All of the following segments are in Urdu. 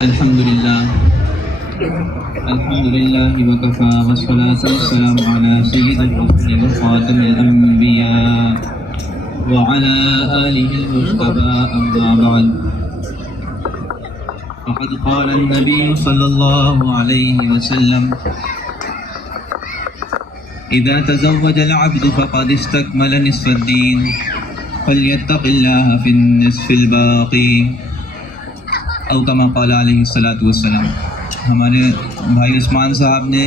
الحمد لله وكفى والصلاة والسلام على سيد الرسل وخاتم الأنبياء وعلى آله المجتبى أما بعد فقد قال النبي صلى الله عليه وسلم إذا تزوج العبد فقد استكمل نصف الدين فليتق الله في النصف الباقي او کما قال علیہ الصلوۃ والسلام۔ ہمارے بھائی عثمان صاحب نے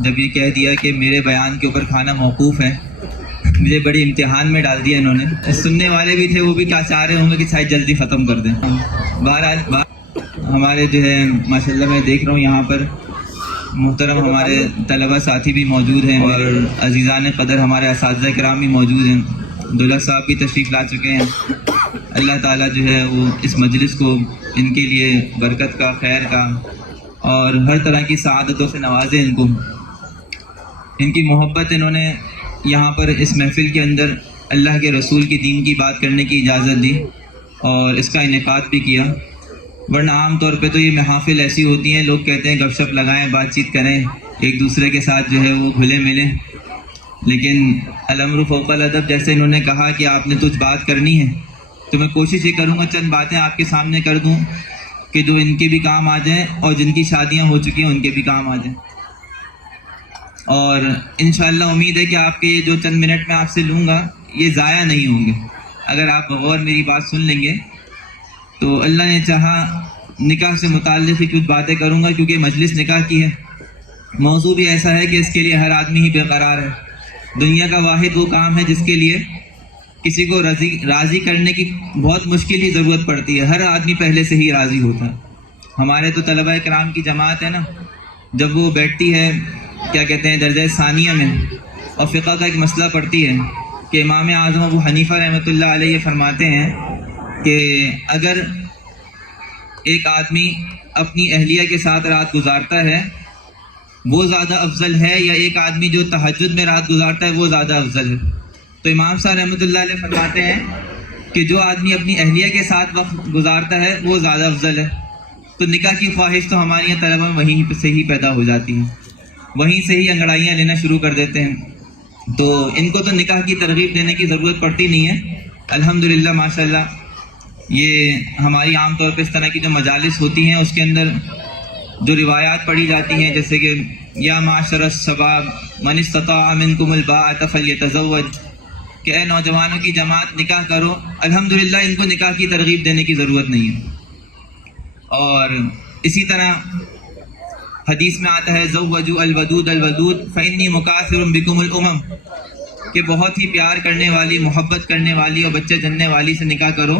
جب یہ کہہ دیا کہ میرے بیان کے اوپر کھانا موقوف ہے، مجھے بڑی امتحان میں ڈال دیا انہوں نے۔ سننے والے بھی تھے، وہ بھی کیا چاہ رہے ہوں گے کہ شاید جلدی ختم کر دیں۔ بہرحال ہمارے جو ہے ماشاءاللہ میں دیکھ رہا ہوں یہاں پر محترم ہمارے طلبہ ساتھی بھی موجود ہیں اور عزیزان قدر ہمارے اساتذہ کرام بھی موجود ہیں۔ دولت صاحب بھی تشریف لا چکے ہیں۔ اللہ تعالیٰ جو ہے وہ اس مجلس کو ان کے لیے برکت کا، خیر کا اور ہر طرح کی سعادتوں سے نوازے۔ ان کو ان کی محبت، انہوں نے یہاں پر اس محفل کے اندر اللہ کے رسول کی دین کی بات کرنے کی اجازت دی اور اس کا انعقاد بھی کیا۔ ورنہ عام طور پہ تو یہ محافل ایسی ہوتی ہیں، لوگ کہتے ہیں گپ شپ لگائیں، بات چیت کریں، ایک دوسرے کے ساتھ جو ہے وہ گھلے ملیں، لیکن الامر فوق الادب جیسے انہوں نے کہا کہ آپ نے کچھ بات کرنی ہے تو میں کوشش یہ کروں گا چند باتیں آپ کے سامنے کر دوں کہ جو ان کے بھی کام آ جائیں اور جن کی شادیاں ہو چکی ہیں ان کے بھی کام آ جائیں۔ اور انشاءاللہ امید ہے کہ آپ کے جو چند منٹ میں آپ سے لوں گا یہ ضائع نہیں ہوں گے۔ اگر آپ بغور میری بات سن لیں گے تو اللہ نے چاہا نکاح سے متعلق ہی کچھ باتیں کروں گا، کیونکہ مجلس نکاح کی ہے۔ موضوع بھی ایسا ہے کہ اس کے لیے ہر آدمی ہی بے قرار ہے۔ دنیا کا واحد وہ کام ہے جس کے لیے کسی کو راضی کرنے کی بہت مشکل ہی ضرورت پڑتی ہے، ہر آدمی پہلے سے ہی راضی ہوتا ہے۔ ہمارے تو طلبہ کرام کی جماعت ہے نا، جب وہ بیٹھتی ہے کیا کہتے ہیں درجہ ثانیہ میں اور فقہ کا ایک مسئلہ پڑھتی ہے کہ امام اعظم ابو حنیفہ رحمۃ اللہ علیہ فرماتے ہیں کہ اگر ایک آدمی اپنی اہلیہ کے ساتھ رات گزارتا ہے وہ زیادہ افضل ہے یا ایک آدمی جو تہجد میں رات گزارتا ہے وہ زیادہ افضل ہے؟ تو امام صاحب رحمۃ اللہ علیہ فرماتے ہیں کہ جو آدمی اپنی اہلیہ کے ساتھ وقت گزارتا ہے وہ زیادہ افضل ہے۔ تو نکاح کی خواہش تو ہماری طلبہ میں وہیں سے ہی پیدا ہو جاتی ہے، وہیں سے ہی انگڑائیاں لینا شروع کر دیتے ہیں۔ تو ان کو تو نکاح کی ترغیب دینے کی ضرورت پڑتی نہیں ہے۔ الحمدللہ ماشاءاللہ یہ ہماری عام طور پہ اس طرح کی جو مجالس ہوتی ہیں اس کے اندر جو روایات پڑھی جاتی ہیں، جیسے کہ یا معاشر الشباب من استطاع منکم الباءۃ فلیتزوج، کہ اے نوجوانوں کی جماعت نکاح کرو۔ الحمدللہ ان کو نکاح کی ترغیب دینے کی ضرورت نہیں ہے۔ اور اسی طرح حدیث میں آتا ہے زوجوا الودود الودود فانی مکاثر بکم الامم، کہ بہت ہی پیار کرنے والی، محبت کرنے والی اور بچے جننے والی سے نکاح کرو،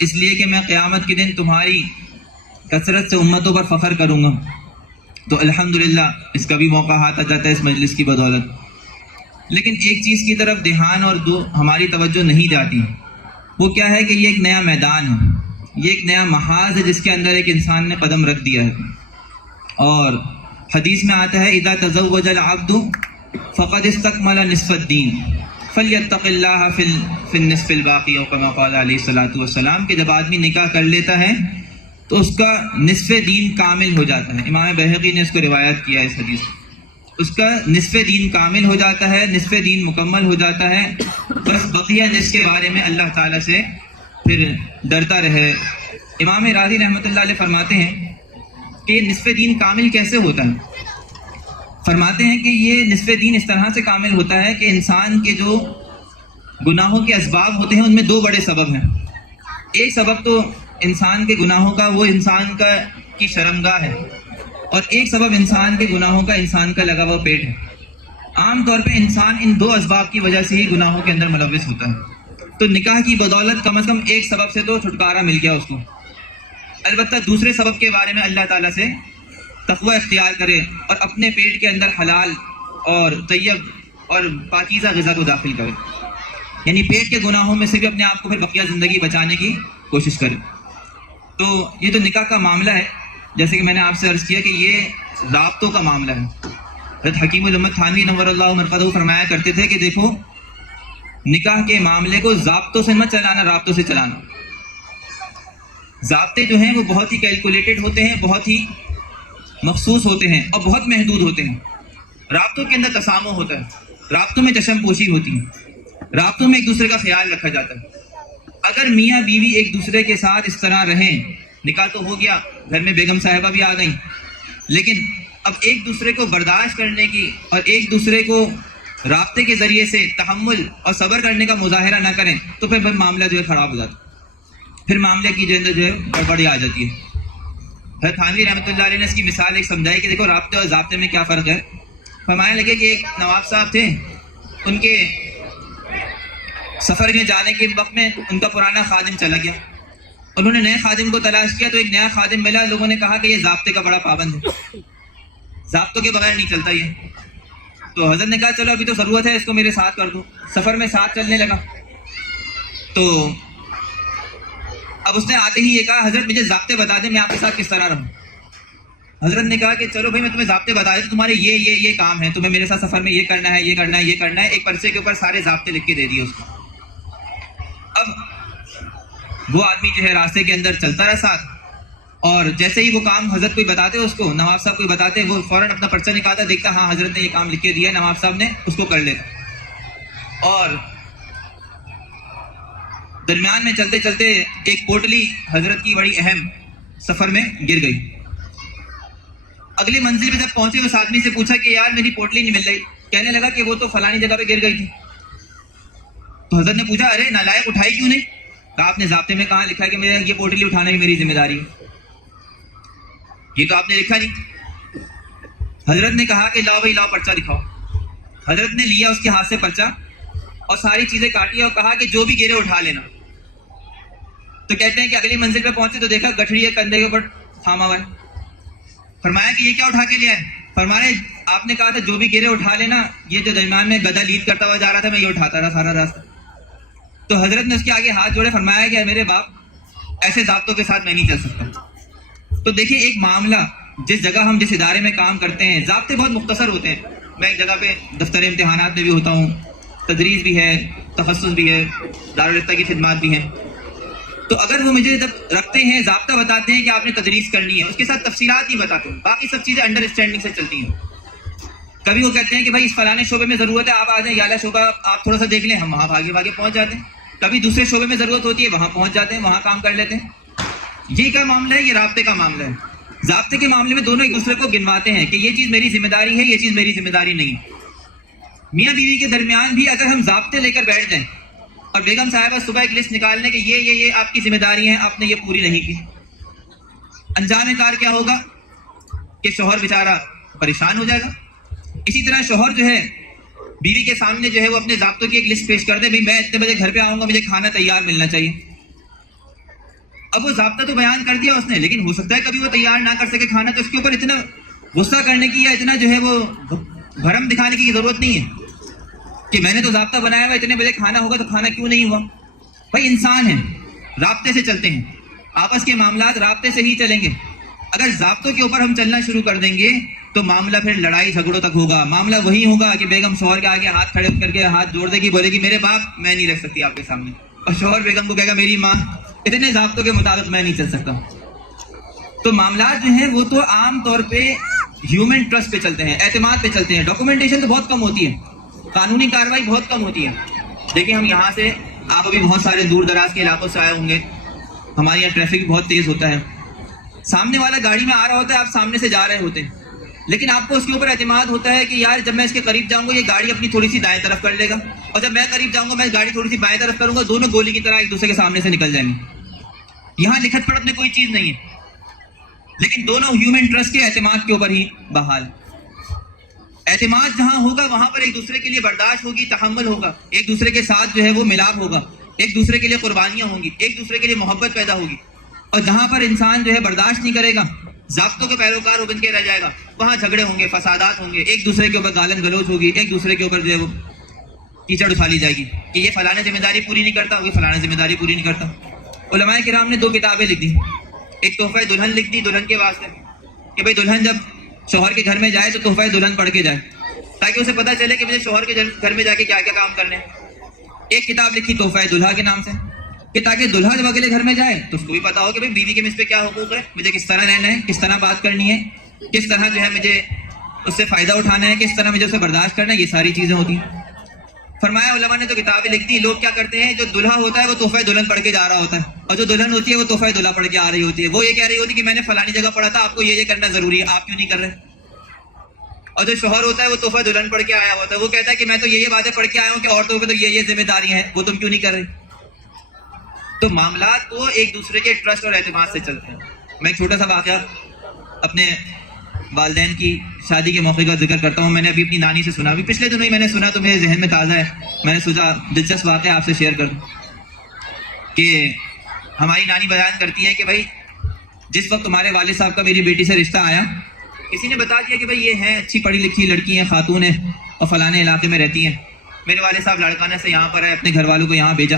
اس لیے کہ میں قیامت کے دن تمہاری کثرت سے امتوں پر فخر کروں گا۔ تو الحمدللہ اس کا بھی موقع ہاتھ آ جاتا ہے اس مجلس کی بدولت۔ لیکن ایک چیز کی طرف دھیان اور ہماری توجہ نہیں جاتی، وہ کیا ہے کہ یہ ایک نیا میدان ہے، یہ ایک نیا محاذ ہے جس کے اندر ایک انسان نے قدم رکھ دیا ہے۔ اور حدیث میں آتا ہے اذا تزوج العبد فقد استکمل نصف الدین فلیتق اللہ فی النصف الباقی، او کما قال علیہ الصلوۃ والسلام، کہ جب آدمی نکاح کر لیتا ہے تو اس کا نصف دین کامل ہو جاتا ہے۔ امام بہقی نے اس کو روایت کیا ہے اس حدیث، اس کا نصف دین کامل ہو جاتا ہے، نصف دین مکمل ہو جاتا ہے۔ بس بقیہ نصف کے بارے میں اللہ تعالیٰ سے پھر ڈرتا رہے۔ امام راضی رحمۃ اللہ علیہ فرماتے ہیں کہ نصف دین کامل کیسے ہوتا ہے؟ فرماتے ہیں کہ یہ نصف دین اس طرح سے کامل ہوتا ہے کہ انسان کے جو گناہوں کے اسباب ہوتے ہیں ان میں دو بڑے سبب ہیں۔ ایک سبب تو انسان کے گناہوں کا وہ انسان کی شرمگاہ ہے، اور ایک سبب انسان کے گناہوں کا انسان کا لگا ہوا پیٹ ہے۔ عام طور پہ انسان ان دو اسباب کی وجہ سے ہی گناہوں کے اندر ملوث ہوتا ہے۔ تو نکاح کی بدولت کم از کم ایک سبب سے تو چھٹکارا مل گیا اس کو۔ البتہ دوسرے سبب کے بارے میں اللہ تعالیٰ سے تقوی اختیار کرے اور اپنے پیٹ کے اندر حلال اور طیب اور پاکیزہ غذا کو داخل کرے، یعنی پیٹ کے گناہوں میں سے بھی اپنے آپ کو پھر بقیہ زندگی بچانے کی کوشش کرے۔ تو یہ جو نکاح کا معاملہ ہے، جیسے کہ میں نے آپ سے عرض کیا کہ یہ ضابطوں کا معاملہ ہے۔ حضرت حکیم الامت تھانوی نور اللہ مرقدہ فرمایا کرتے تھے کہ دیکھو نکاح کے معاملے کو ضابطوں سے مت چلانا، رابطوں سے چلانا۔ ضابطے جو ہیں وہ بہت ہی کیلکولیٹڈ ہوتے ہیں، بہت ہی مخصوص ہوتے ہیں اور بہت محدود ہوتے ہیں۔ رابطوں کے اندر تسامح ہوتا ہے، رابطوں میں چشم پوشی ہوتی ہے، رابطوں میں ایک دوسرے کا خیال رکھا جاتا ہے۔ اگر میاں بیوی ایک دوسرے کے ساتھ اس طرح رہیں، نکاح تو ہو گیا، گھر میں بیگم صاحبہ بھی آ گئیں، لیکن اب ایک دوسرے کو برداشت کرنے کی اور ایک دوسرے کو رابطے کے ذریعے سے تحمل اور صبر کرنے کا مظاہرہ نہ کریں تو پھر معاملہ جو ہے خراب ہو جاتا ہے، پھر معاملے کی جو ہے گڑبڑی آ جاتی ہے۔ حضرت تھانوی رحمۃ اللہ علیہ نے اس کی مثال ایک سمجھائی کہ دیکھو رابطے اور ضابطے میں کیا فرق ہے۔ فرمانے لگے کہ ایک نواب صاحب تھے، ان کے سفر میں جانے کے وقت میں ان کا پرانا خادم چلا گیا، انہوں نے نئے خادم کو تلاش کیا تو ایک نیا خادم ملا، لوگوں نے کہا کہ یہ ضابطے کا بڑا پابند ہے، ضابطوں کے بغیر نہیں چلتا یہ۔ تو حضرت نے کہا چلو ابھی تو ضرورت ہے، اس کو میرے ساتھ کر دو۔ سفر میں ساتھ چلنے لگا تو اب اس نے آتے ہی یہ کہا حضرت مجھے ضابطے بتا دیں، میں آپ کے ساتھ کس طرح رہوں۔ حضرت نے کہا کہ چلو بھائی میں تمہیں ضابطے بتا دوں، تمہارے یہ کام ہے، تمہیں میرے ساتھ سفر میں یہ کرنا ہے، یہ کرنا ہے، یہ کرنا ہے۔ ایک پرچے کے اوپر سارے ضابطے لکھ کے دے دیے اس کو۔ اب وہ آدمی جو ہے راستے کے اندر چلتا رہا ساتھ، اور جیسے ہی وہ کام حضرت کوئی بتاتے اس کو، نواب صاحب کوئی بتاتے، وہ فوراً اپنا پرچہ نکالتا، دیکھتا ہاں حضرت نے یہ کام لکھ کے دیا ہے، نواب صاحب نے، اس کو کر لیتا۔ اور درمیان میں چلتے چلتے ایک پوٹلی حضرت کی بڑی اہم سفر میں گر گئی۔ اگلی منزل پہ جب پہنچے اس آدمی سے پوچھا کہ یار میری پوٹلی نہیں مل رہی، کہنے لگا کہ وہ تو فلانی جگہ پہ گر گئی تھی۔ تو حضرت نے پوچھا ارے نالائق اٹھائی کیوں نہیں؟ کہا آپ نے ضابطے میں کہاں لکھا ہے کہ یہ پوٹلی اٹھانا ہی میری ذمہ داری ہے؟ یہ تو آپ نے لکھا نہیں۔ حضرت نے کہا کہ لاؤ بھائی لاؤ پرچہ دکھاؤ۔ حضرت نے لیا اس کے ہاتھ سے پرچہ اور ساری چیزیں کاٹی اور کہا کہ جو بھی گرے اٹھا لینا۔ تو کہتے ہیں کہ اگلی منزل پہ پہنچے تو دیکھا گٹھڑی ہے کندھے کے اوپر تھاما ہوا ہے۔ فرمایا کہ یہ کیا اٹھا کے لیا ہے؟ فرمایا آپ نے کہا تھا جو بھی گرے اٹھا لینا، یہ جو درمیان میں گدھا لید کرتا ہوا جا رہا تھا میں یہ اٹھاتا رہا سارا راستہ۔ تو حضرت نے اس کے آگے ہاتھ جوڑے، فرمایا کہ میرے باپ ایسے ضابطوں کے ساتھ میں نہیں چل سکتا۔ تو دیکھیں ایک معاملہ، جس جگہ ہم جس ادارے میں کام کرتے ہیں ضابطے بہت مختصر ہوتے ہیں۔ میں ایک جگہ پہ دفتر امتحانات میں بھی ہوتا ہوں، تدریس بھی ہے، تخصص بھی ہے، دارالفتہ کی خدمات بھی ہیں۔ تو اگر وہ مجھے جب رکھتے ہیں ضابطہ بتاتے ہیں کہ آپ نے تدریس کرنی ہے، اس کے ساتھ تفصیلات نہیں بتاتے، باقی سب چیزیں انڈرسٹینڈنگ سے چلتی ہیں۔ کبھی وہ کہتے ہیں کہ بھائی اس فلانے شعبے میں ضرورت ہے آپ آ جائیں، اعلیٰ شعبہ آپ تھوڑا سا دیکھ لیں، ہم وہاں بھاگے پہنچ جاتے ہیں۔ کبھی دوسرے شعبے میں ضرورت ہوتی ہے، وہاں پہنچ جاتے ہیں، وہاں کام کر لیتے ہیں۔ یہ کیا معاملہ ہے؟ یہ رابطے کا معاملہ ہے۔ ضابطے کے معاملے میں دونوں ایک دوسرے کو گنواتے ہیں کہ یہ چیز میری ذمہ داری ہے، یہ چیز میری ذمہ داری نہیں۔ میاں بیوی کے درمیان بھی اگر ہم ضابطے لے کر بیٹھ جائیں اور بیگم صاحبہ صبح ایک لسٹ نکال لیں کہ یہ آپ کی ذمہ داری ہے، آپ نے یہ پوری نہیں کی، انجام کار کیا ہوگا کہ شوہر بیچارہ پریشان ہو جائے گا۔ اسی طرح شوہر جو ہے بیوی کے سامنے جو ہے وہ اپنے ضابطوں کی ایک لسٹ پیش کر دے، بھائی میں اتنے بجے گھر پہ آؤں گا، مجھے کھانا تیار ملنا چاہیے۔ اب وہ ضابطہ تو بیان کر دیا اس نے، لیکن ہو سکتا ہے کبھی وہ تیار نہ کر سکے کھانا، تو اس کے اوپر اتنا غصہ کرنے کی یا اتنا جو ہے وہ بھرم دکھانے کی ضرورت نہیں ہے کہ میں نے تو ضابطہ بنایا ہوا اتنے بجے کھانا ہوگا تو کھانا کیوں نہیں ہوا۔ بھائی انسان ہیں، رابطے سے چلتے ہیں، آپس کے معاملات رابطے سے ہی چلیں گے۔ اگر ضابطوں کے اوپر ہم چلنا شروع کر دیں گے تو معاملہ پھر لڑائی جھگڑوں تک ہوگا۔ معاملہ وہی ہوگا کہ بیگم شوہر کے آگے ہاتھ کھڑے کر کے ہاتھ جوڑ دے گی، بولے گی میرے باپ میں نہیں رکھ سکتی آپ کے سامنے، اور شوہر بیگم کو کہے گا میری ماں اتنے ضابطوں کے مطابق میں نہیں چل سکتا۔ تو معاملات جو ہیں وہ تو عام طور پہ ہیومن ٹرسٹ پہ چلتے ہیں، اعتماد پہ چلتے ہیں۔ ڈاکومنٹیشن تو بہت کم ہوتی ہے، قانونی کارروائی بہت کم ہوتی ہے۔ دیکھیں ہم یہاں سے، آپ ابھی بہت سارے دور دراز کے علاقوں سے آئے ہوں گے، ہمارے یہاں ٹریفک بہت تیز ہوتا ہے، سامنے والا گاڑی میں آ رہا ہوتا ہے، آپ سامنے سے جا رہے ہوتے ہیں، لیکن آپ کو اس کے اوپر اعتماد ہوتا ہے کہ یار جب میں اس کے قریب جاؤں گا یہ گاڑی اپنی تھوڑی سی دائیں طرف کر لے گا، اور جب میں قریب جاؤں گا میں گاڑی تھوڑی سی بائیں طرف کروں گا، دونوں گولی کی طرح ایک دوسرے کے سامنے سے نکل جائیں گے۔ یہاں لکھت پڑھت میں کوئی چیز نہیں ہے، لیکن دونوں ہیومن ٹرسٹ کے اعتماد کے اوپر ہی بحال۔ اعتماد جہاں ہوگا وہاں پر ایک دوسرے کے لیے برداشت ہوگی، تحمل ہوگا، ایک دوسرے کے ساتھ جو ہے وہ ملاپ ہوگا، ایک دوسرے کے لیے قربانیاں ہوں گی، ایک دوسرے کے لیے محبت پیدا ہوگی۔ اور جہاں پر انسان جو ہے برداشت نہیں کرے گا، ضابطوں کے پیروکار بن کے رہ جائے گا، وہاں جھگڑے ہوں گے، فسادات ہوں گے، ایک دوسرے کے اوپر گالن گلوچ ہوگی، ایک دوسرے کے اوپر جو ہے وہ کیچڑ اٹھالی جائے گی کہ یہ فلانے ذمہ داری پوری نہیں کرتا، یہ فلانے ذمہ داری پوری نہیں کرتا۔ علماء کرام نے 2 کتابیں لکھ دی، ایک تحفہ دلہن لکھ دی دلہن کے واسطے کہ بھائی دلہن جب شوہر کے گھر میں جائے تو تحفہ دلہن پڑھ کے جائے، تاکہ اسے پتہ چلے کہ مجھے شوہر کے گھر میں جا کے کیا کیا کام کرنے ہیں۔ ایک کتاب لکھی تحفہ دلہا کے نام سے، کہ تاکہ دلہا جب اگلے گھر میں جائے تو اس کو بھی پتا ہو کہ بھائی بیوی کے مجھ پہ کیا حقوق ہے، مجھے کس طرح رہنا ہے، کس طرح بات کرنی ہے، کس طرح جو ہے مجھے اس سے فائدہ اٹھانا ہے، کس طرح مجھے اسے برداشت کرنا ہے، یہ ساری چیزیں ہوتی ہیں۔ فرمایا علماء نے تو کتابیں لکھ دی، لوگ کیا کرتے ہیں، جو دلہا ہوتا ہے وہ تحفہ دلہن پڑھ کے جا رہا ہوتا ہے، اور جو دلہن ہوتی ہے وہ تحفہ دلہا پڑھ کے آ رہی ہوتی ہے۔ وہ یہ کہہ رہی ہوتی ہے کہ میں نے فلانی جگہ پڑھا تھا، آپ کو یہ کرنا ضروری ہے، آپ کیوں نہیں کر رہے؟ اور جو شوہر ہوتا ہے وہ تحفہ دلہن پڑھ کے آیا ہوتا ہے، وہ کہتا ہے کہ میں تو یہ باتیں پڑھ کے آیا ہوں کہ عورتوں پہ تو یہ ذمہ داریاں ہیں، وہ تم کیوں نہیں کر رہے؟ تو معاملات کو ایک دوسرے کے ٹرسٹ اور اعتماد سے چلتے ہیں۔ میں ایک چھوٹا سا واقعہ اپنے والدین کی شادی کے موقع کا ذکر کرتا ہوں۔ میں نے ابھی اپنی نانی سے سنا، ابھی پچھلے دنوں ہی میں نے سنا تو میرے ذہن میں تازہ ہے، میں نے سوچا دلچسپ واقعہ آپ سے شیئر کر دوں کہ ہماری نانی بیان کرتی ہے کہ بھائی جس وقت تمہارے والد صاحب کا میری بیٹی سے رشتہ آیا، کسی نے بتا دیا کہ بھائی یہ ہیں اچھی پڑھی لکھی لڑکی ہیں، خاتون ہیں اور فلانے علاقے میں رہتی ہیں۔ میرے والد صاحب لاڑکانہ سے یہاں پر آئے، اپنے گھر والوں کو یہاں بھیجا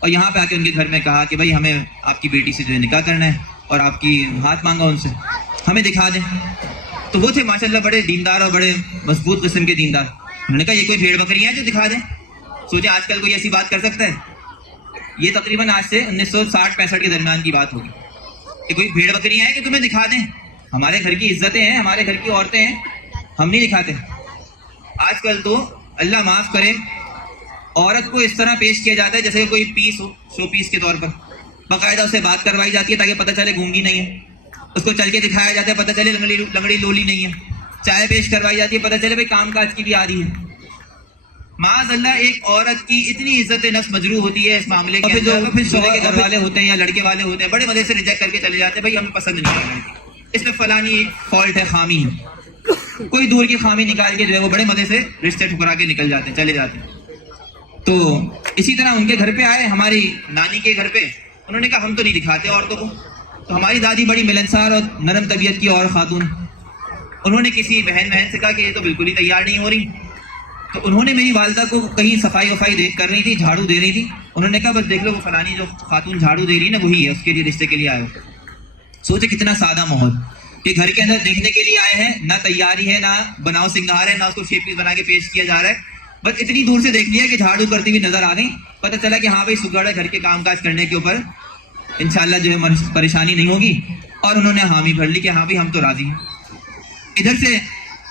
اور یہاں پہ آ کے ان کے گھر میں کہا کہ بھائی ہمیں آپ کی بیٹی سے جو ہے نکاح کرنا ہے اور آپ کی ہاتھ مانگا ان سے، ہمیں دکھا دیں۔ تو وہ تھے ماشاءاللہ بڑے دیندار اور بڑے مضبوط قسم کے دیندار۔ انہوں نے کہا یہ کوئی بھیڑ بکری ہیں جو دکھا دیں؟ سوچیں آج کل کوئی ایسی بات کر سکتا ہے؟ یہ تقریباً آج سے 1960-65 کے درمیان کی بات ہوگی کہ کوئی بھیڑ بکری ہیں کہ تمہیں دکھا دیں؟ ہمارے گھر کی عزتیں ہیں، ہمارے گھر کی عورتیں ہیں، ہم نہیں دکھاتے۔ آج کل تو اللہ معاف کرے عورت کو اس طرح پیش کیا جاتا ہے جیسے کوئی پیس ہو، شو پیس کے طور پر۔ باقاعدہ اسے بات کروائی جاتی ہے تاکہ پتہ چلے گونگی نہیں ہے، اس کو چل کے دکھایا جاتا ہے پتہ چلے لنگڑی لولی نہیں ہے، چائے پیش کروائی جاتی ہے پتہ چلے بھائی کام کاج کی بھی عادی ہے۔ معاذ اللہ ایک عورت کی اتنی عزت نفس مجروح ہوتی ہے اس معاملے کے اندر، پھر شوہر کے گھر والے ہوتے ہیں یا لڑکے والے ہوتے ہیں بڑے مزے سے ریجیکٹ کر کے چلے جاتے ہیں، بھائی ہمیں پسند نہیں آ رہا، اس میں فلانی فالٹ ہے، خامی ہے، کوئی دور کی خامی نکال کے جو ہے وہ بڑے مزے سے رشتے ٹھکرا کے نکل جاتے ہیں، چلے جاتے ہیں۔ تو اسی طرح ان کے گھر پہ آئے، ہماری نانی کے گھر پہ، انہوں نے کہا ہم تو نہیں دکھاتے عورتوں کو۔ تو ہماری دادی بڑی ملنسار اور نرم طبیعت کی اور خاتون، انہوں نے کسی بہن سے کہا کہ یہ تو بالکل ہی تیار نہیں ہو رہی۔ تو انہوں نے میری والدہ کو کہیں صفائی وفائی کر رہی تھی، جھاڑو دے رہی تھی، انہوں نے کہا بس دیکھ لو وہ فلانی جو خاتون جھاڑو دے رہی ہے نا وہی ہے، اس کے لیے رشتے کے لیے آئے ہو۔ سوچے کتنا سادہ ماحول کہ گھر کے اندر دیکھنے کے لیے آئے ہیں، نہ تیاری ہے، نہ بناؤ سنگار ہے، نہ اس کو شیپ پیس بنا کے پیش کیا جا رہا ہے، بس اتنی دور سے دیکھ لیا کہ جھاڑو کرتی ہوئی نظر آ گئی، پتہ چلا کہ ہاں بھائی سگڑ ہے، گھر کے کام کاج کرنے کے اوپر انشاءاللہ جو ہے پریشانی نہیں ہوگی، اور انہوں نے حامی بھر لی کہ ہاں بھائی ہم تو راضی ہیں۔ ادھر سے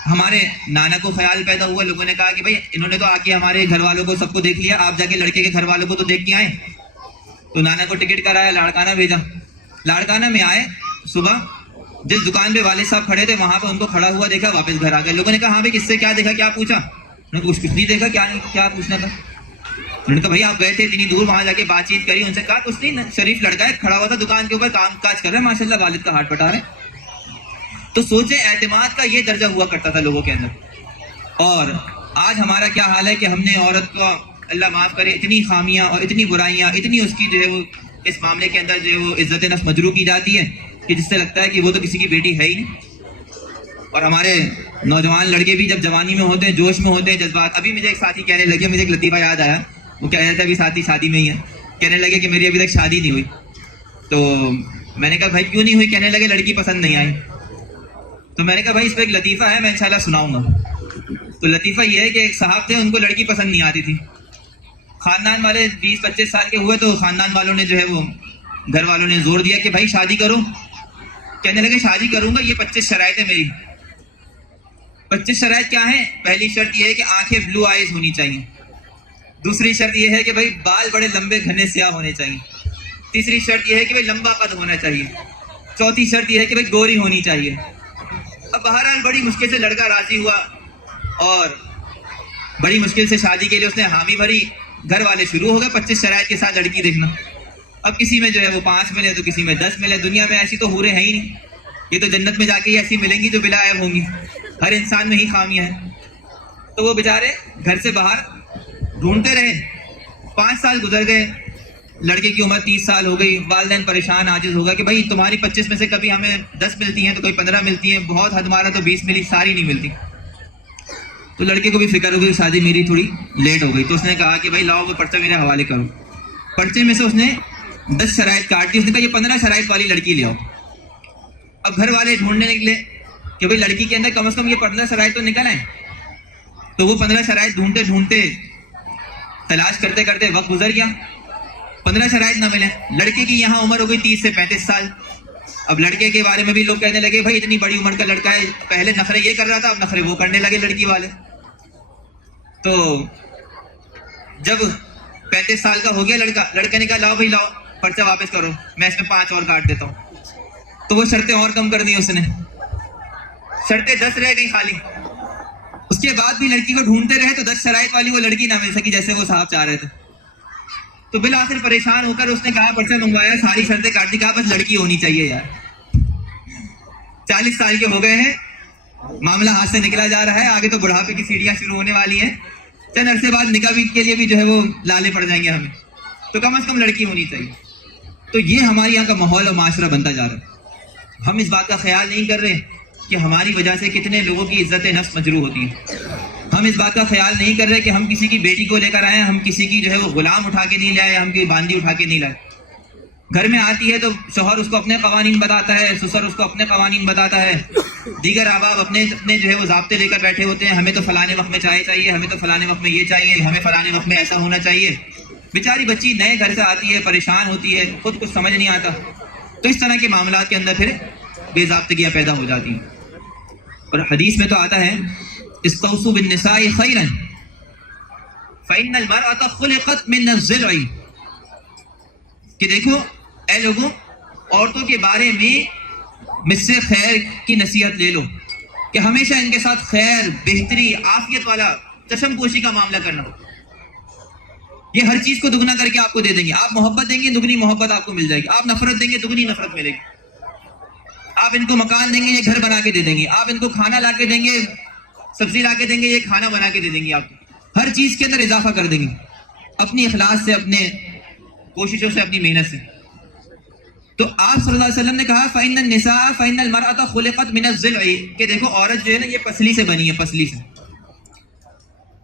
ہمارے نانا کو خیال پیدا ہوا، لوگوں نے کہا کہ بھائی انہوں نے تو آ کے ہمارے گھر والوں کو سب کو دیکھ لیا، آپ جا کے لڑکے کے گھر والوں کو تو دیکھ کے آئیں۔ تو نانا کو ٹکٹ کرایا، لاڑکانہ بھیجا۔ لاڑکانہ میں آئے، صبح جس دکان پہ والد صاحب کھڑے تھے وہاں پہ ان کو کھڑا ہوا دیکھا، واپس گھر آ گئے۔ لوگوں نے کہا ہاں بھائی کس سے کیا دیکھا، کیا پوچھا؟ انہوں نے کچھ نہیں دیکھا، کیا پوچھنا تھا؟ انہوں نے کہا بھائی آپ گئے تھے اتنی دور، وہاں جا کے بات چیت کری، ان سے کہا کچھ نہیں، شریف لڑکا ہے کھڑا ہوا تھا دکان کے اوپر، کام کاج کر رہے ہیں، ماشاءاللہ والد کا ہاتھ بٹا رہے ہیں۔ تو سوچے اعتماد کا یہ درجہ ہوا کرتا تھا لوگوں کے اندر، اور آج ہمارا کیا حال ہے کہ ہم نے عورت کو اللہ معاف کرے اتنی خامیاں اور اتنی برائیاں، اتنی اس کی جو ہے وہ اس معاملے کے اندر جو ہے وہ عزت نفس مجروح کی جاتی ہے کہ جس سے لگتا ہے کہ وہ تو کسی کی بیٹی ہے ہی نہیں۔ اور ہمارے نوجوان لڑکے بھی جب جوانی میں ہوتے ہیں، جوش میں ہوتے ہیں، جذبات، ابھی مجھے ایک ساتھی کہنے لگے، مجھے ایک لطیفہ یاد آیا، وہ کہہ رہا تھا ابھی ساتھی شادی میں ہی ہے، کہنے لگے کہ میری ابھی تک شادی نہیں ہوئی۔ تو میں نے کہا بھائی کیوں نہیں ہوئی؟ کہنے لگے لڑکی پسند نہیں آئی۔ تو میں نے کہا بھائی اس پہ ایک لطیفہ ہے، میں انشاءاللہ سناؤں گا۔ تو لطیفہ یہ ہے کہ ایک صاحب تھے، ان کو لڑکی پسند نہیں آتی تھی، خاندان والے 20-25 سال کے ہوئے تو خاندان والوں نے جو ہے وہ گھر والوں نے زور دیا کہ بھائی شادی کرو۔ کہنے لگے شادی کروں گا، یہ 25 شرائط ہے میری۔ 25 شرائط کیا ہیں؟ پہلی شرط یہ ہے کہ آنکھیں بلو آئیز ہونی چاہیے، دوسری شرط یہ ہے کہ بھائی بال بڑے لمبے گھنے سیاہ ہونے چاہیے، تیسری شرط یہ ہے کہ بھائی لمبا قد ہونا چاہیے، چوتھی شرط یہ ہے کہ بھائی گوری ہونی چاہیے۔ اب بہرحال بڑی مشکل سے لڑکا راضی ہوا اور بڑی مشکل سے شادی کے لیے اس نے حامی بھری، گھر والے شروع ہو گئے 25 شرائط کے ساتھ لڑکی دیکھنا۔ اب کسی میں جو ہے وہ 5 ملے تو کسی میں 10 ملے، دنیا میں ایسی تو حوریں ہیں ہی نہیں، یہ تو جنت میں جا کے ایسی ملیں گی جو بلا عیب ہوں گی، ہر انسان میں ہی خامیاں ہیں۔ تو وہ بیچارے گھر سے باہر ڈھونڈتے رہے، 5 سال گزر گئے، لڑکے کی عمر 30 سال ہو گئی، والدین پریشان عاجز ہو گئے کہ بھائی تمہاری 25 میں سے کبھی ہمیں 10 ملتی ہیں تو کوئی 15 ملتی ہیں، بہت حد مارا تو 20 ملی، ساری نہیں ملتی۔ تو لڑکے کو بھی فکر ہو گئی شادی میری تھوڑی لیٹ ہو گئی، تو اس نے کہا کہ بھائی لاؤ وہ پرچہ میرے حوالے کرو۔ پرچے میں سے اس نے 10 شرائط کاٹ دی، اس نے کہا یہ 15 شرائط والی لڑکی لے آؤ۔ اب گھر والے ڈھونڈنے نکلے کہ بھائی لڑکی کے اندر کم از کم یہ 15 شرائط تو نکل آئیں۔ تو وہ 15 شرائط ڈھونڈتے ڈھونڈتے تلاش کرتے کرتے وقت گزر گیا، 15 شرائط نہ ملیں. لڑکے کی یہاں عمر ہو گئی 30 سے 35 سال. اب لڑکے کے بارے میں بھی لوگ کہنے لگے بھائی اتنی بڑی عمر کا لڑکا ہے, پہلے نخرے یہ کر رہا تھا اب نخرے وہ کرنے لگے لڑکی والے. تو جب 35 سال کا ہو گیا لڑکا, لڑکے نے کہا لاؤ بھائی لاؤ پرچہ واپس کرو, میں اس میں 5 اور کاٹ دیتا ہوں. تو وہ شرطیں اور کم کر دی اس نے, شرطیں 10 رہ گئی خالی. اس کے بعد بھی لڑکی کو ڈھونڈتے رہے تو 10 شرائط والی وہ لڑکی نہ مل سکی جیسے وہ صاحب چاہ رہے تھے. تو بالآخر پریشان ہو کر اس نے کہا پرچہ منگوایا, ساری شرطیں کاٹ دی, کہا بس لڑکی ہونی چاہیے یار. 40 سال کے ہو گئے ہیں, معاملہ ہاتھ سے نکلا جا رہا ہے, آگے تو بڑھاپے کی سیڑھیاں شروع ہونے والی ہیں, چند عرصے بعد نکاح کے لیے بھی جو ہے وہ لالے پڑ جائیں گے ہمیں, تو کم از کم لڑکی ہونی چاہیے. تو یہ ہمارے یہاں کا ماحول اور معاشرہ بنتا جا رہا ہے. ہم اس بات کا خیال نہیں کر رہے کہ ہماری وجہ سے کتنے لوگوں کی عزت نفس مجروح ہوتی ہے. ہم اس بات کا خیال نہیں کر رہے کہ ہم کسی کی بیٹی کو لے کر آئے, ہم کسی کی جو ہے وہ غلام اٹھا کے نہیں لائے, ہم کی باندی اٹھا کے نہیں لائے. گھر میں آتی ہے تو شوہر اس کو اپنے قوانین بتاتا ہے, سسر اس کو اپنے قوانین بتاتا ہے, دیگر احباب اپنے جو ہے وہ ضابطے لے کر بیٹھے ہوتے ہیں, ہمیں تو فلانے وقت میں چائے چاہیے, ہمیں تو فلانے وقت میں یہ چاہیے, ہمیں فلانے وقت میں ایسا ہونا چاہیے. بیچاری بچی نئے گھر سے آتی ہے, پریشان ہوتی ہے, خود کچھ سمجھ نہیں آتا. تو اس طرح کے معاملات کے اندر پھر بے ضابطگیاں پیدا ہو جاتی ہیں. اور حدیث میں تو آتا ہے استوصوا بالنساء خیرا فإن المرأة خلقت من الضلع, کہ دیکھو اے لوگوں عورتوں کے بارے میں مجھ سے خیر کی نصیحت لے لو کہ ہمیشہ ان کے ساتھ خیر, بہتری, عافیت والا چشم پوشی کا معاملہ کرنا. یہ ہر چیز کو دگنا کر کے آپ کو دے دیں گے. آپ محبت دیں گے دگنی محبت آپ کو مل جائے گی, آپ نفرت دیں گے دگنی نفرت ملے گی. آپ ان کو مکان دیں گے یہ گھر بنا کے دے دیں گے, آپ ان کو کھانا لا کے دیں گے, سبزی لا کے دیں گے, یہ کھانا بنا کے دے دیں گے. آپ ہر چیز کے اندر اضافہ کر دیں گے اپنی اخلاص سے, اپنے کوششوں سے, اپنی محنت سے. تو آپ صلی اللہ علیہ وسلم نے کہا فإن النساء فإن المرأة خلقت من الضلع, کہ دیکھو عورت جو ہے نا یہ پسلی سے بنی ہے, پسلی سے.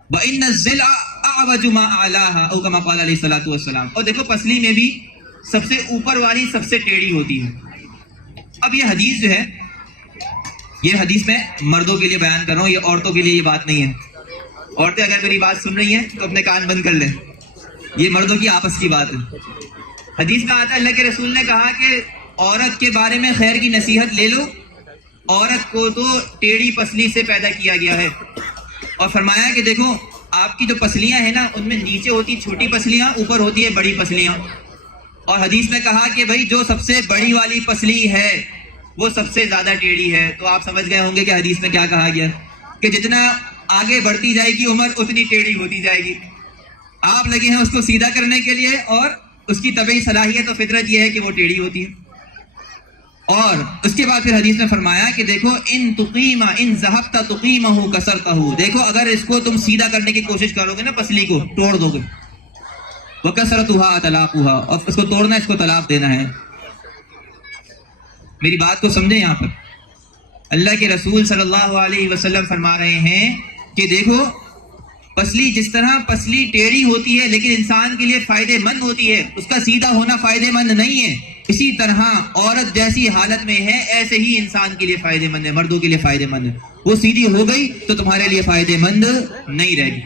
وإن الضلع أعوج ما أعلاها او كما قال علیہ الصلوۃ والسلام, اور دیکھو پسلی میں بھی سب سے اوپر والی سب سے ٹیڑھی ہوتی ہے. اب یہ حدیث جو ہے, یہ حدیث میں مردوں کے لیے بیان کر رہا ہوں, یہ عورتوں کے لیے یہ بات نہیں ہے. عورتیں اگر میری بات سن رہی ہیں تو اپنے کان بند کر لیں, یہ مردوں کی آپس کی بات ہے. حدیث میں آتا ہے اللہ کے رسول نے کہا کہ عورت کے بارے میں خیر کی نصیحت لے لو, عورت کو تو ٹیڑھی پسلی سے پیدا کیا گیا ہے. اور فرمایا کہ دیکھو آپ کی جو پسلیاں ہیں نا ان میں نیچے ہوتی چھوٹی پسلیاں, اوپر ہوتی ہے بڑی پسلیاں. اور حدیث میں کہا کہ بھائی جو سب سے بڑی والی پسلی ہے وہ سب سے زیادہ ٹیڑھی ہے. تو آپ سمجھ گئے ہوں گے کہ حدیث میں کیا کہا گیا, کہ جتنا آگے بڑھتی جائے گی عمر اتنی ٹیڑھی ہوتی جائے گی. آپ لگے ہیں اس کو سیدھا کرنے کے لیے, اور اس کی طبعی صلاحیت و فطرت یہ ہے کہ وہ ٹیڑھی ہوتی ہے. اور اس کے بعد پھر حدیث میں فرمایا کہ دیکھو ان ذهبت تقیمہ کسرتہ, دیکھو اگر اس کو تم سیدھا کرنے کی کوشش کرو گے نا, پسلی کو توڑ دو گے, وکسرتها طلاقها, اور اس کو توڑنا اس کو طلاق دینا ہے. میری بات کو سمجھیں, یہاں پر اللہ کے رسول صلی اللہ علیہ وسلم فرما رہے ہیں کہ دیکھو پسلی, جس طرح پسلی ٹیڑھی ہوتی ہے لیکن انسان کے لیے فائدے مند ہوتی ہے, اس کا سیدھا ہونا فائدے مند نہیں ہے, اسی طرح عورت جیسی حالت میں ہے ایسے ہی انسان کے لیے فائدے مند ہے, مردوں کے لیے فائدے مند ہے. وہ سیدھی ہو گئی تو تمہارے لیے فائدے مند نہیں رہے گی.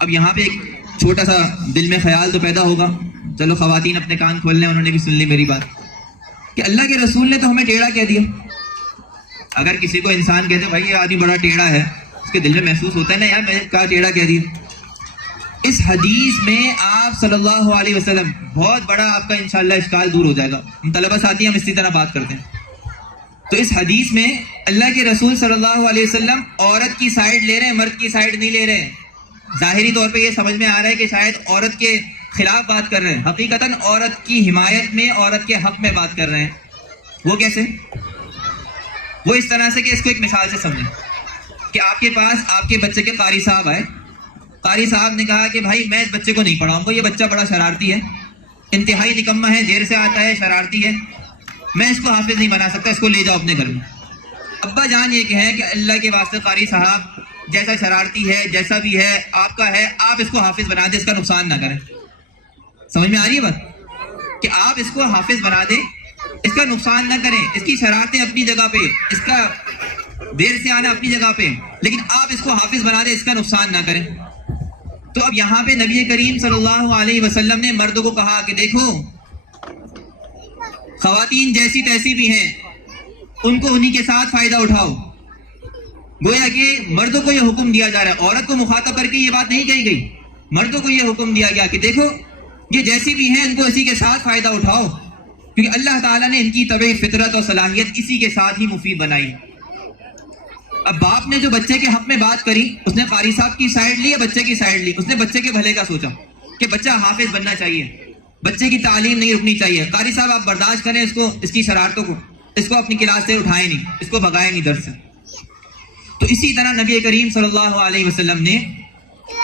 اب یہاں پہ ایک چھوٹا سا دل میں خیال تو پیدا ہوگا, چلو خواتین اپنے کان کھول لیں, انہوں نے بھی سن لی میری بات, کہ اللہ کے رسول نے تو ہمیں ٹیڑھا کہہ دیا. اگر کسی کو انسان کہتے بھائی یہ آدمی بڑا ٹیڑھا ہے, اس کے دل میں محسوس ہوتا ہے نا یار میں کہا ٹیڑھا کہہ دیا. اس حدیث میں آپ صلی اللہ علیہ وسلم, بہت بڑا آپ کا انشاءاللہ اشکال دور ہو جائے گا, ہم طلبہ ساتھی ہم اسی طرح بات کرتے ہیں. تو اس حدیث میں اللہ کے رسول صلی اللہ علیہ وسلم عورت کی سائیڈ لے رہے ہیں, مرد کی سائیڈ نہیں لے رہے ہیں. ظاہری طور پہ یہ سمجھ میں آ رہا ہے کہ شاید عورت کے خلاف بات کر رہے ہیں, حقیقتاً عورت کی حمایت میں, عورت کے حق میں بات کر رہے ہیں. وہ کیسے؟ وہ اس طرح سے کہ اس کو ایک مثال سے سمجھیں کہ آپ کے پاس آپ کے بچے کے قاری صاحب آئے, قاری صاحب نے کہا کہ بھائی میں اس بچے کو نہیں پڑھاؤں گا, یہ بچہ بڑا شرارتی ہے, انتہائی نکمہ ہے, دیر سے آتا ہے, شرارتی ہے, میں اس کو حافظ نہیں بنا سکتا, اس کو لے جاؤ اپنے گھر میں. ابا جان یہ کہیں کہ اللہ کے واسطے قاری صاحب جیسا شرارتی ہے, جیسا بھی ہے آپ کا ہے, آپ اس کو حافظ بنا دیں, اس کا نقصان نہ کریں. سمجھ میں آ رہی ہے بات, کہ آپ اس کو حافظ بنا دیں, اس کا نقصان نہ کریں, اس کی شرارتیں اپنی جگہ پہ, اس کا دیر سے آنا اپنی جگہ پہ, لیکن آپ اس کو حافظ بنا دیں, اس کا نقصان نہ کریں. تو اب یہاں پہ نبی کریم صلی اللہ علیہ وسلم نے مردوں کو کہا کہ دیکھو خواتین جیسی تیسی بھی ہیں، ان کو انہی کے ساتھ فائدہ اٹھاؤ. گویا کہ مردوں کو یہ حکم دیا جا رہا ہے، عورت کو مخاطب کر کے یہ بات نہیں کہی گئی، مردوں کو یہ حکم دیا گیا کہ دیکھو یہ جیسی بھی ہیں ان کو اسی کے ساتھ فائدہ اٹھاؤ، کیونکہ اللہ تعالیٰ نے ان کی طبع فطرت اور صلاحیت اسی کے ساتھ ہی مفید بنائی. اب باپ نے جو بچے کے حق میں بات کری، اس نے قاری صاحب کی سائیڈ لی یا بچے کی سائیڈ لی؟ اس نے بچے کے بھلے کا سوچا کہ بچہ حافظ بننا چاہیے، بچے کی تعلیم نہیں رکنی چاہیے. قاری صاحب آپ برداشت کریں اس کو، اس کی شرارتوں کو، اس کو اپنی کلاس سے اٹھائیں نہیں، اس کو بھگائیں نہیں درس سے. تو اسی طرح نبی کریم صلی اللہ علیہ وسلم نے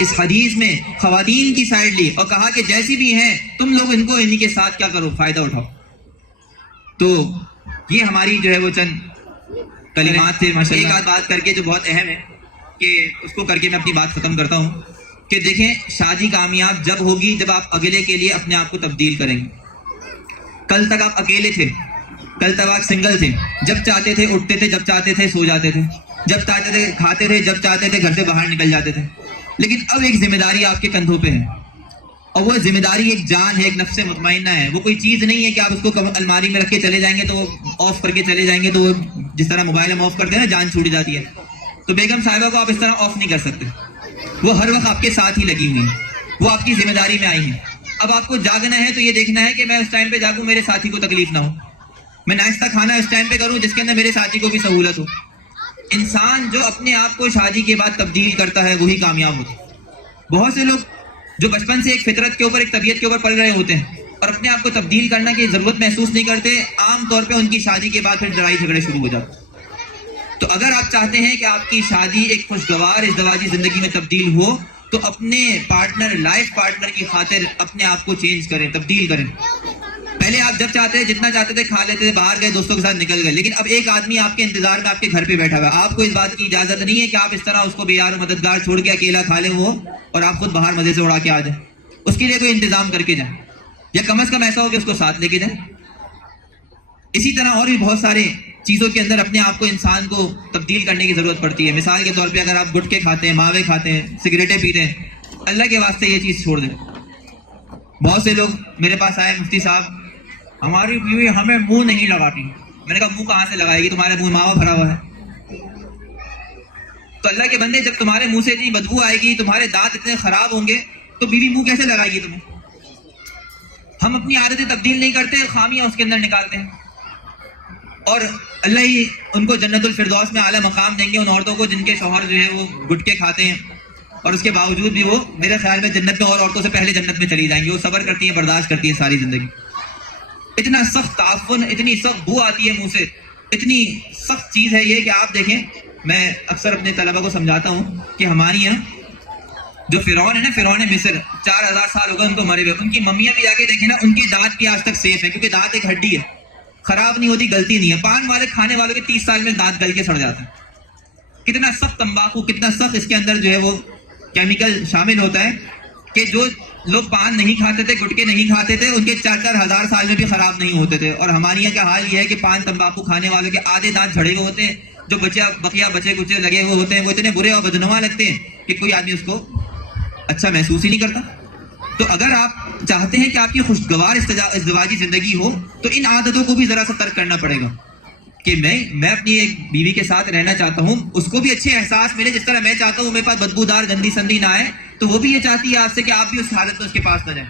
اس حدیث میں خواتین کی سائیڈ لی اور کہا کہ جیسی بھی ہیں تم لوگ ان کو انہی کے ساتھ کیا کرو، فائدہ اٹھاؤ. تو یہ ہماری جو ہے وہ چند کلمات تھے. ایک آدھ بات کر کے جو بہت اہم ہے کہ اس کو کر کے میں اپنی بات ختم کرتا ہوں کہ دیکھیں شادی کامیاب جب ہوگی جب آپ اگلے کے لیے اپنے آپ کو تبدیل کریں گے. کل تک آپ اکیلے تھے، کل تک آپ سنگل تھے، جب چاہتے تھے اٹھتے تھے، جب چاہتے تھے سو جاتے تھے، جب چاہتے تھے کھاتے تھے، جب چاہتے تھے گھر سے باہر نکل جاتے تھے. لیکن اب ایک ذمہ داری آپ کے کندھوں پہ ہے، اور وہ ذمہ داری ایک جان ہے، ایک نفس مطمئنہ ہے. وہ کوئی چیز نہیں ہے کہ آپ اس کو الماری میں رکھ کے چلے جائیں گے تو وہ آف کر کے چلے جائیں گے تو وہ جس طرح موبائل ہم آف کرتے ہیں نا جان چھوٹ جاتی ہے. تو بیگم صاحبہ کو آپ اس طرح آف نہیں کر سکتے، وہ ہر وقت آپ کے ساتھ ہی لگی ہوئی ہیں، وہ آپ کی ذمہ داری میں آئی ہیں. اب آپ کو جاگنا ہے تو یہ دیکھنا ہے کہ میں اس ٹائم پہ جاگوں میرے ساتھی کو تکلیف نہ ہو، میں ناشتہ کھانا اس ٹائم پہ کروں جس کے اندر میرے ساتھی کو بھی سہولت ہو. انسان جو اپنے آپ کو شادی کے بعد تبدیل کرتا ہے وہی کامیاب ہوتا ہے. بہت سے لوگ جو بچپن سے ایک فطرت کے اوپر، ایک طبیعت کے اوپر پل رہے ہوتے ہیں اور اپنے آپ کو تبدیل کرنا کی ضرورت محسوس نہیں کرتے، عام طور پہ ان کی شادی کے بعد پھر لڑائی جھگڑے شروع ہو جاتے. تو اگر آپ چاہتے ہیں کہ آپ کی شادی ایک خوشگوار ازدواجی زندگی میں تبدیل ہو تو اپنے پارٹنر، لائف پارٹنر کی خاطر اپنے آپ کو چینج کریں، تبدیل کریں. پہلے آپ جب چاہتے تھے جتنا چاہتے تھے کھا لیتے تھے، باہر گئے دوستوں کے ساتھ نکل گئے، لیکن اب ایک آدمی آپ کے انتظار میں آپ کے گھر پہ بیٹھا ہوا ہے. آپ کو اس بات کی اجازت نہیں ہے کہ آپ اس طرح اس کو بے یار و مددگار چھوڑ کے اکیلا کھا لیں وہ اور آپ خود باہر مزے سے اڑا کے آ جائیں. اس کے لیے کوئی انتظام کر کے جائیں، یا کم از کم ایسا ہو کہ اس کو ساتھ لے کے جائیں. اسی طرح اور بھی بہت سارے چیزوں کے اندر اپنے آپ کو انسان کو تبدیل کرنے کی ضرورت پڑتی ہے. مثال کے طور پہ اگر آپ گٹکے کھاتے ہیں، ماوے کھاتے ہیں، سگریٹیں پیتے ہیں، اللہ کے واسطے یہ چیز چھوڑ دیں. بہت سے لوگ میرے پاس آئے، مفتی صاحب ہماری بیوی ہمیں منہ نہیں لگاتی. میں نے کہا منہ کہاں سے لگائے گی، تمہارے منہ ماوا بھرا ہوا ہے. تو اللہ کے بندے جب تمہارے منہ سے اتنی بدبو آئے گی، تمہارے دانت اتنے خراب ہوں گے تو بیوی منہ کیسے لگائے گی تمہیں؟ ہم اپنی عادتیں تبدیل نہیں کرتے، خامیاں اس کے اندر نکالتے ہیں. اور اللہ ہی ان کو جنت الفردوس میں اعلیٰ مقام دیں گے، ان عورتوں کو جن کے شوہر جو ہے وہ گٹکے کھاتے ہیں اور اس کے باوجود بھی وہ میرے خیال میں جنت میں اور عورتوں سے پہلے جنت میں چلی جائیں گی. وہ صبر کرتی ہیں، برداشت کرتی ہیں ساری زندگی. اتنا سخت تعفن، اتنی سخت بو آتی ہے منہ سے، اتنی سخت چیز ہے یہ کہ آپ دیکھیں. میں اکثر اپنے طلبہ کو سمجھاتا ہوں کہ ہماری یہاں جو فرعون ہے نا، فرعون مصر، 4000 سال ہو گئے ان کو مرے ہوئے، ان کی ممیاں بھی جا کے دیکھیں نا، ان کی دانت بھی آج تک سیف ہے، کیونکہ دانت ایک ہڈی ہے، خراب نہیں ہوتی، غلطی نہیں ہے. پان والے کھانے والوں کے 30 سال میں دانت گل کے سڑ جاتے ہیں. کتنا سخت تمباکو، کتنا سخت اس کے اندر جو ہے وہ کیمیکل شامل ہوتا ہے کہ جو لوگ پان نہیں کھاتے تھے، گٹکے نہیں کھاتے تھے، ان کے 4-4 ہزار سال میں بھی خراب نہیں ہوتے تھے. اور ہمارے یہاں کا حال یہ ہے کہ پان تمباکو کھانے والوں کے آدھے دانت جھڑے ہوئے ہوتے ہیں، جو بقیہ بچے کچے لگے ہوئے ہوتے ہیں وہ اتنے برے اور بدنما لگتے ہیں کہ کوئی آدمی اس کو اچھا محسوس ہی نہیں کرتا. تو اگر آپ چاہتے ہیں کہ آپ کی خوشگوار ازدواجی زندگی ہو تو ان عادتوں کو بھی ذرا سا ترک کرنا پڑے گا کہ میں اپنی ایک بیوی کے ساتھ رہنا چاہتا ہوں، اس کو بھی اچھے احساس ملے جس طرح میں چاہتا ہوں، میرے پاس بدبودار گندی سندی نہ آئے، تو وہ بھی یہ چاہتی ہے آپ سے کہ آپ بھی اس حالت میں اس کے پاس نہ جائیں.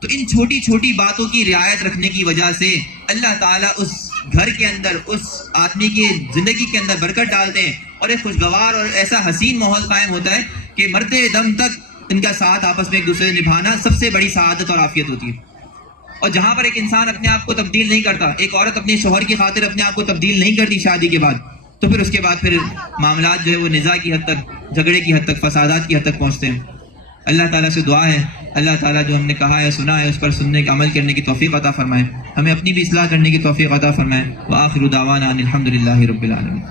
تو ان چھوٹی چھوٹی باتوں کی رعایت رکھنے کی وجہ سے اللہ تعالیٰ اس گھر کے اندر، اس آدمی کی زندگی کے اندر برکت ڈالتے ہیں اور ایک خوشگوار اور ایسا حسین ماحول قائم ہوتا ہے کہ مرتے دم تک ان کا ساتھ آپس میں ایک دوسرے سے نبھانا سب سے بڑی سعادت اور عافیت ہوتی ہے. اور جہاں پر ایک انسان اپنے آپ کو تبدیل نہیں کرتا، ایک عورت اپنے شوہر کی خاطر اپنے آپ کو تبدیل نہیں کرتی شادی کے بعد، تو پھر اس کے بعد پھر معاملات جو ہے وہ نزاع کی حد تک، جھگڑے کی حد تک، فسادات کی حد تک پہنچتے ہیں. اللہ تعالیٰ سے دعا ہے اللہ تعالیٰ جو ہم نے کہا ہے، سنا ہے، اس پر سننے کا عمل کرنے کی توفیق عطا فرمائے، ہمیں اپنی بھی اصلاح کرنے کی توفیق عطا فرمائے. وآخر دعوانا ان الحمد للہ رب العالمین.